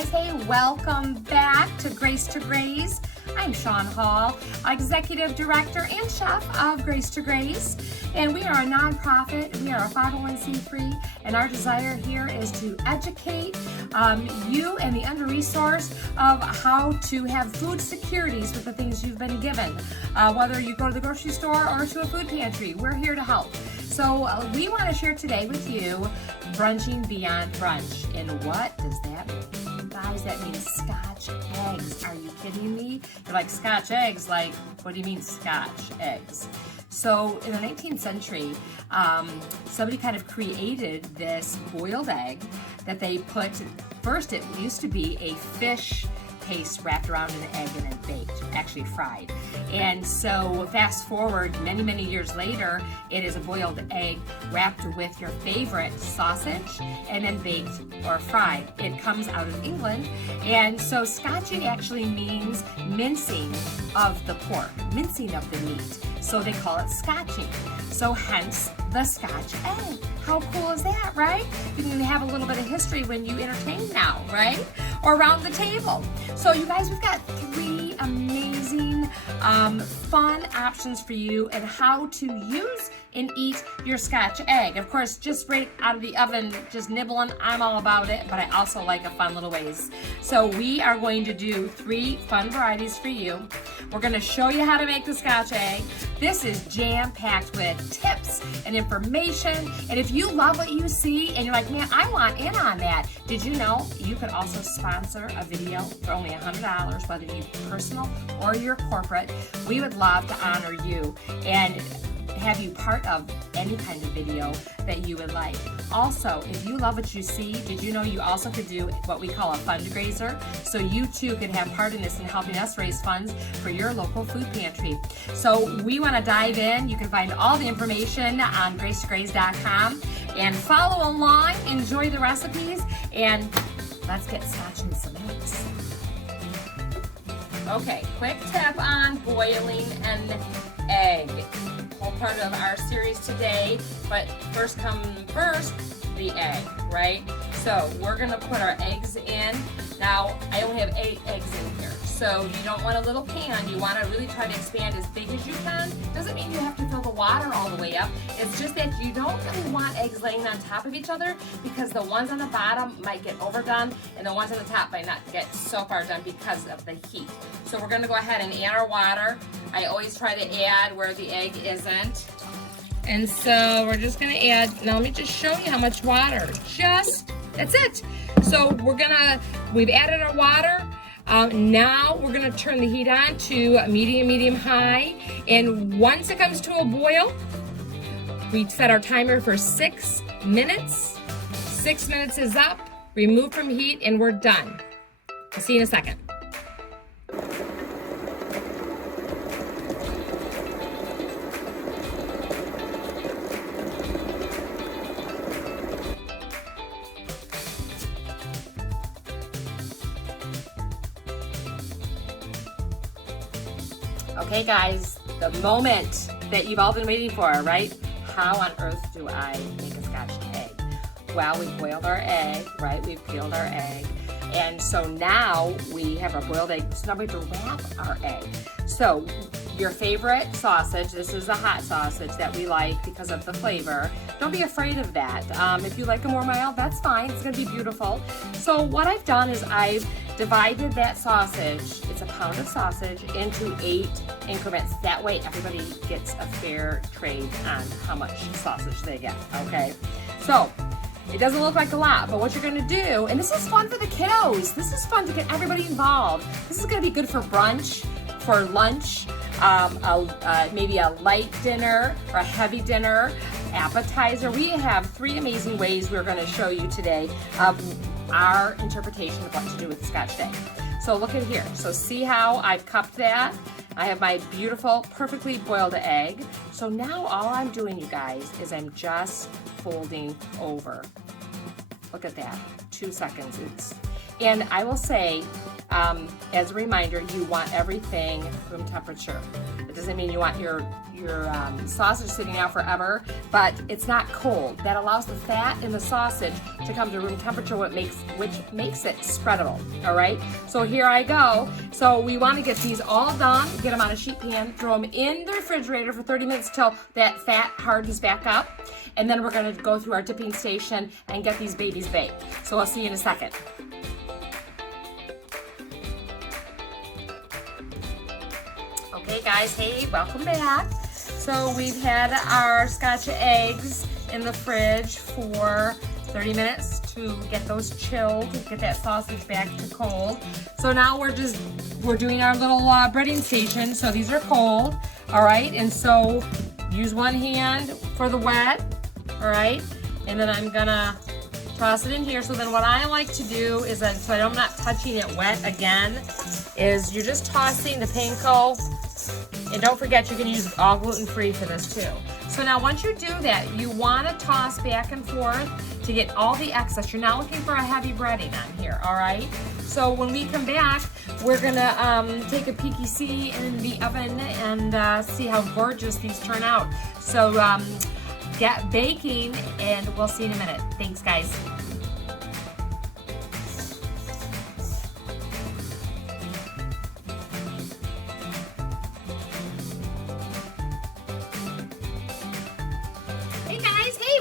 guys. Hey, welcome back to Grace to Grace. I'm Shawn Hall, Executive Director and Chef of Grace to Grace. And we are a nonprofit, we are a 501c3, and our desire here is to educate you and the under-resourced of how to have food securities with the things you've been given. Whether you go to the grocery store or to a food pantry, we're here to help. So we want to share today with you brunching beyond brunch. And what does that mean? Guys, that means Scotch eggs. Are you kidding me? You're like, Scotch eggs? Like, what do you mean Scotch eggs? So in the 19th century, somebody kind of created this boiled egg that they put, first it used to be a fish paste wrapped around an egg and then baked, actually fried. And so fast forward many years later, it is a boiled egg wrapped with your favorite sausage and then baked or fried. It comes out of England. And so scotching actually means mincing of the pork, mincing of the meat. So they call it scotching. So hence the Scotch egg. How cool is that, right? You can have a little bit of history when you entertain now, right? Or around the table. So you guys, we've got 3 amazing fun options for you and how to use and eat your Scotch egg. Of course, just right out of the oven, just nibbling, I'm all about it, but I also like a fun little ways. So we are going to do 3 fun varieties for you. We're gonna show you how to make the Scotch egg. This is jam-packed with tips and information. And if you love what you see and you're like, man, I want in on that, did you know you could also sponsor a video for only $100, whether you personal or your corporate? We would love to honor you and have you part of any kind of video that you would like. Also, if you love what you see, did you know you also could do what we call a fundraiser? So you too could have part in this in helping us raise funds for your local food pantry. So we want to dive in. You can find all the information on gracetograce.com and follow along, enjoy the recipes, and let's get scotching some eggs. Okay, quick tip on boiling an egg. Whole part of our series today, but first, the egg, right? So we're gonna put our eggs in. Now, I only have 8 eggs in here, so you don't want a little pan. You wanna really try to expand as big as you can. Doesn't mean you have to fill the water all the way up. It's just that you don't really want eggs laying on top of each other because the ones on the bottom might get overdone and the ones on the top might not get so far done because of the heat. So we're gonna go ahead and add our water. I always try to add where the egg isn't. And so we're just gonna add, now let me just show you how much water. That's it. So we've added our water. Now we're gonna turn the heat on to medium, high. And once it comes to a boil, we set our timer for 6 minutes. 6 minutes is up, remove from heat, and we're done. I'll see you in a second. Okay guys, the moment that you've all been waiting for, right? How on earth do I make a Scotch egg? Well, we boiled our egg, right? We've peeled our egg. And so now we have our boiled egg. So now we have to wrap our egg. So your favorite sausage, this is a hot sausage that we like because of the flavor. Don't be afraid of that. If you like a more mild, that's fine. It's gonna be beautiful. So what I've done is I've divided that sausage, it's a pound of sausage, into 8 increments. That way everybody gets a fair trade on how much sausage they get, okay? So it doesn't look like a lot, but what you're gonna do, and this is fun for the kiddos. This is fun to get everybody involved. This is gonna be good for brunch, for lunch, maybe a light dinner or a heavy dinner, appetizer. We have 3 amazing ways we're gonna show you today of our interpretation of what to do with the Scotch egg. So look at here. So see how I've cupped that? I have my beautiful, perfectly boiled egg. So now all I'm doing, you guys, is I'm just folding over. Look at that, 2 seconds. And I will say, As a reminder, you want everything room temperature. It doesn't mean you want your sausage sitting out forever, but it's not cold. That allows the fat in the sausage to come to room temperature, which makes it spreadable. All right, so here I go. So we want to get these all done, get them on a sheet pan, throw them in the refrigerator for 30 minutes till that fat hardens back up, and then we're going to go through our dipping station and get these babies baked. So I'll see you in a second. Okay guys, hey, welcome back. So we've had our Scotch eggs in the fridge for 30 minutes to get those chilled, get that sausage back to cold. So now we're doing our little breading station. So these are cold, all right? And so use one hand for the wet, all right? And then I'm gonna toss it in here. So then what I like to do is, so I'm not touching it wet again, is you're just tossing the panko. And don't forget, you can use all gluten-free for this too. So now once you do that, you want to toss back and forth to get all the excess. You're not looking for a heavy breading on here, all right? So when we come back, we're gonna take a peeky see in the oven and see how gorgeous these turn out. So get baking, and we'll see you in a minute. Thanks, guys.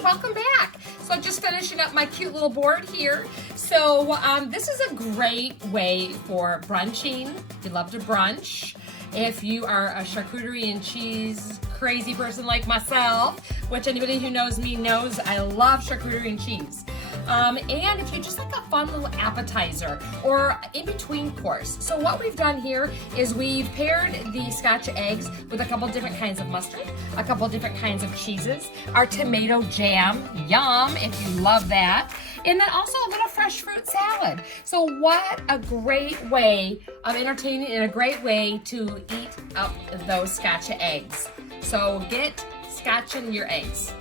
Welcome back. So just finishing up my cute little board here. So this is a great way for brunching. If you love to brunch, if you are a charcuterie and cheese crazy person like myself, which anybody who knows me knows I love charcuterie and cheese. And if you just like a fun little appetizer or in between course. So what we've done here is we've paired the Scotch eggs with a couple different kinds of mustard, a couple different kinds of cheeses, our tomato jam, yum if you love that, and then also a little fresh fruit salad. So what a great way of entertaining and a great way to eat up those Scotch eggs. So get scotching your eggs.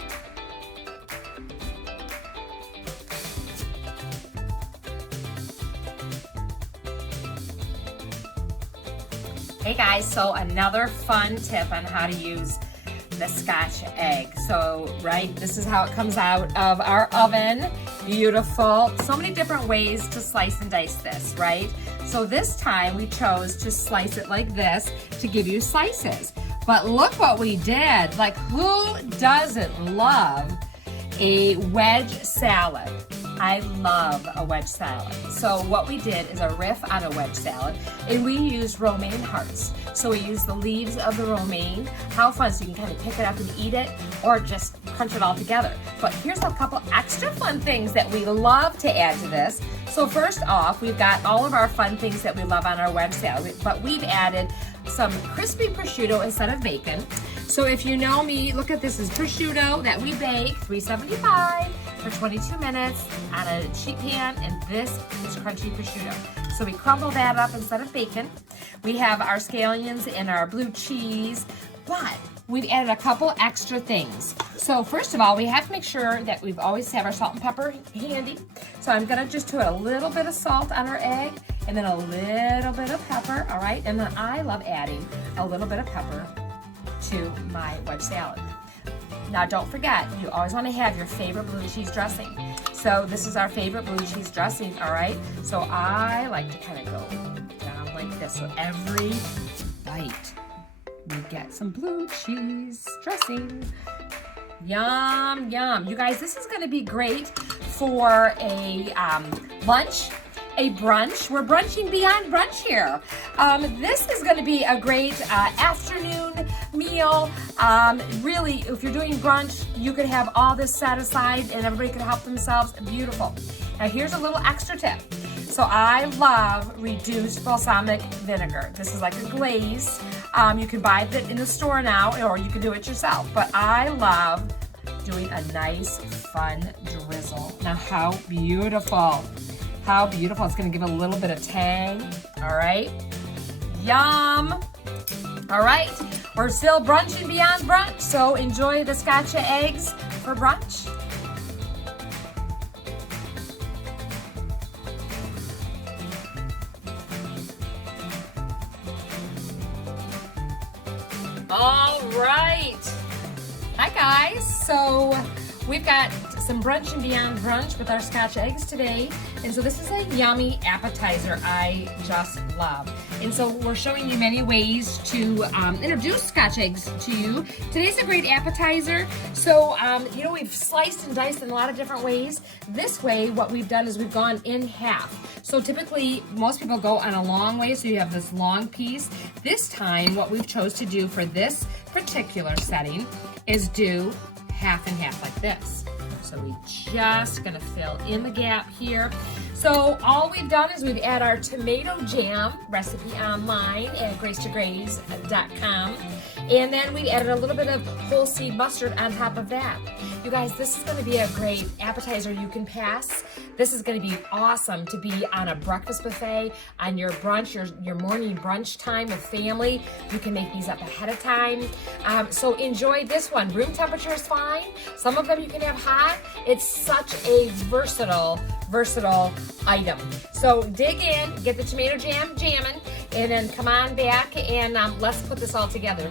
Hey guys, so another fun tip on how to use the Scotch egg. So, right, this is how it comes out of our oven. Beautiful. So many different ways to slice and dice this, right? So this time we chose to slice it like this to give you slices. But look what we did. Like, who doesn't love a wedge salad? I love a wedge salad. So what we did is a riff on a wedge salad, and we used romaine hearts. So we used the leaves of the romaine. How fun, so you can kind of pick it up and eat it, or just crunch it all together. But here's a couple extra fun things that we love to add to this. So first off, we've got all of our fun things that we love on our wedge salad, but we've added some crispy prosciutto instead of bacon. So if you know me, look at this is prosciutto that we bake 375 for 22 minutes on a sheet pan, and this is crunchy prosciutto. So we crumble that up instead of bacon. We have our scallions and our blue cheese, but we've added a couple extra things. So first of all, we have to make sure that we've always have our salt and pepper handy. So I'm gonna just put a little bit of salt on our egg and then a little bit of pepper, all right? And then I love adding a little bit of pepper to my wedge salad. Now don't forget, you always want to have your favorite blue cheese dressing. So this is our favorite blue cheese dressing, all right? So I like to kind of go down like this. So every bite, we get some blue cheese dressing. Yum, yum. You guys, this is going to be great for a lunch, a brunch. We're brunching beyond brunch here. This is going to be a great afternoon meal. Really, if you're doing brunch, you could have all this set aside and everybody could help themselves. Beautiful. Now here's a little extra tip. So I love reduced balsamic vinegar. This is like a glaze. You can buy it in the store now, or you can do it yourself. But I love doing a nice, fun drizzle. Now how beautiful. How beautiful. It's going to give a little bit of tang. All right. Yum. All right. We're still brunching beyond brunch, so enjoy the Scotch eggs for brunch. All right. Hi guys. So we've got some brunch and beyond brunch with our Scotch eggs today. And so this is a yummy appetizer I just love. And so we're showing you many ways to introduce Scotch eggs to you. Today's a great appetizer. So, you know, we've sliced and diced in a lot of different ways. This way, what we've done is we've gone in half. So typically, most people go on a long way, so you have this long piece. This time, what we've chose to do for this particular setting is do half and half like this. So we just gonna fill in the gap here. So all we've done is we've added our tomato jam recipe online at gracetograce.com. And then we added a little bit of whole seed mustard on top of that. You guys, this is gonna be a great appetizer you can pass. This is gonna be awesome to be on a breakfast buffet, on your brunch, your morning brunch time with family. You can make these up ahead of time. So enjoy this one. Room temperature is fine. Some of them you can have hot. It's such a versatile item. So dig in, get the tomato jam jamming, and then come on back and let's put this all together.